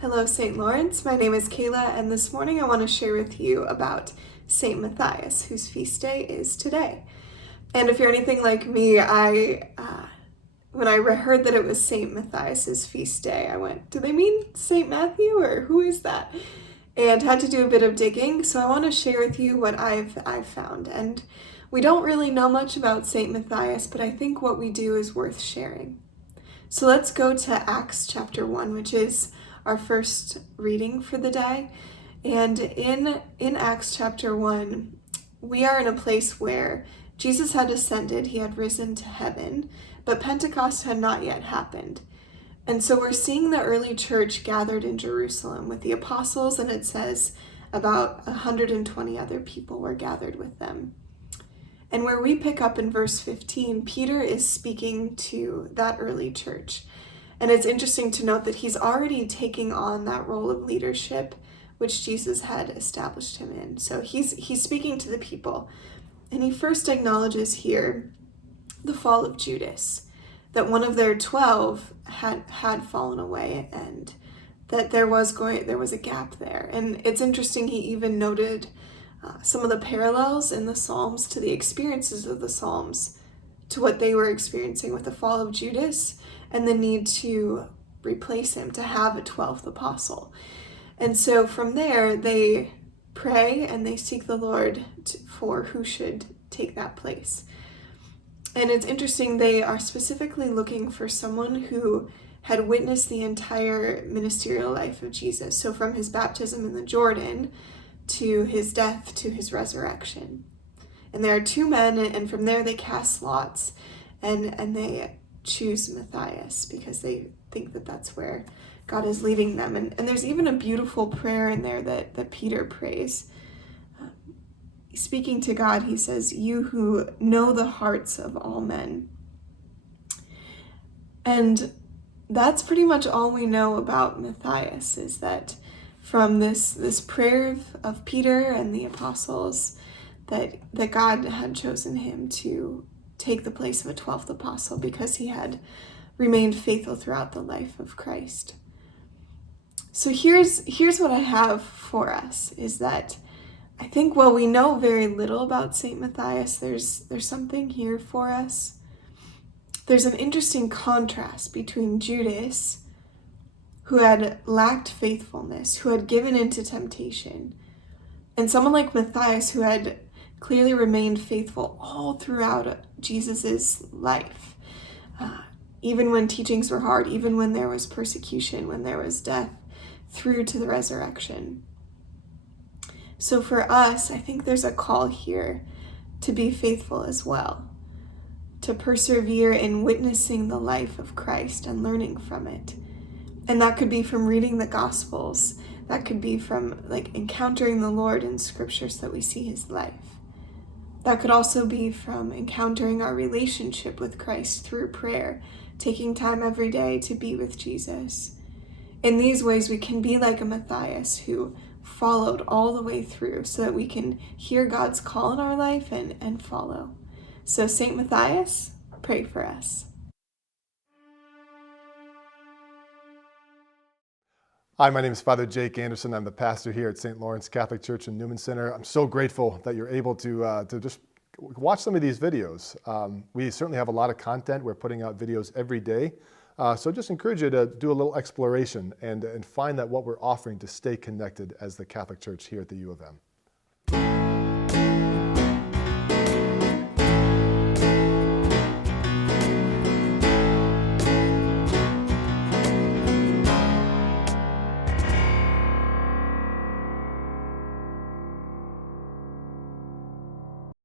Hello, St. Lawrence. My name is Kayla, and this morning I want to share with you about St. Matthias, whose feast day is today. And if you're anything like me, when I heard that it was St. Matthias's feast day, I went, do they mean St. Matthew, or who is that? And had to do a bit of digging, so I want to share with you what I've found. And we don't really know much about St. Matthias, but I think what we do is worth sharing. So let's go to Acts chapter 1, which is our first reading for the day. And in Acts chapter 1, we are in a place where Jesus had ascended, he had risen to heaven, but Pentecost had not yet happened. And so we're seeing the early church gathered in Jerusalem with the apostles, and it says about 120 other people were gathered with them. And where we pick up in verse 15, Peter is speaking to that early church. And it's interesting to note that he's already taking on that role of leadership which Jesus had established him in. So he's speaking to the people. And he first acknowledges here the fall of Judas, that one of their 12 had fallen away, and that there was a gap there. And it's interesting, he even noted some of the parallels in the Psalms to the experiences of the Psalms to what they were experiencing with the fall of Judas and the need to replace him, to have a 12th apostle. And so from there, they pray and they seek the Lord for who should take that place. And it's interesting, they are specifically looking for someone who had witnessed the entire ministerial life of Jesus. So from his baptism in the Jordan to his death to his resurrection. And there are two men, and from there they cast lots, and they choose Matthias because they think that that's where God is leading them. And there's even a beautiful prayer in there that Peter prays. Speaking to God, he says, "You who know the hearts of all men." And that's pretty much all we know about Matthias, is that from this prayer of Peter and the apostles, that God had chosen him to take the place of a 12th apostle because he had remained faithful throughout the life of Christ. So here's what I have for us, is that I think while we know very little about St. Matthias, there's something here for us. There's an interesting contrast between Judas, who had lacked faithfulness, who had given into temptation, and someone like Matthias, who had clearly remained faithful all throughout Jesus's life, even when teachings were hard, even when there was persecution, when there was death, through to the resurrection. So for us, I think there's a call here to be faithful as well, to persevere in witnessing the life of Christ and learning from it. And that could be from reading the Gospels. That could be from encountering the Lord in Scripture so that we see his life. That could also be from encountering our relationship with Christ through prayer, taking time every day to be with Jesus. In these ways, we can be like a Matthias who followed all the way through so that we can hear God's call in our life and follow. So St. Matthias, pray for us. Hi, my name is Father Jake Anderson. I'm the pastor here at St. Lawrence Catholic Church in Newman Center. I'm so grateful that you're able to just watch some of these videos. We certainly have a lot of content. We're putting out videos every day. So just encourage you to do a little exploration and find that what we're offering to stay connected as the Catholic Church here at the U of M.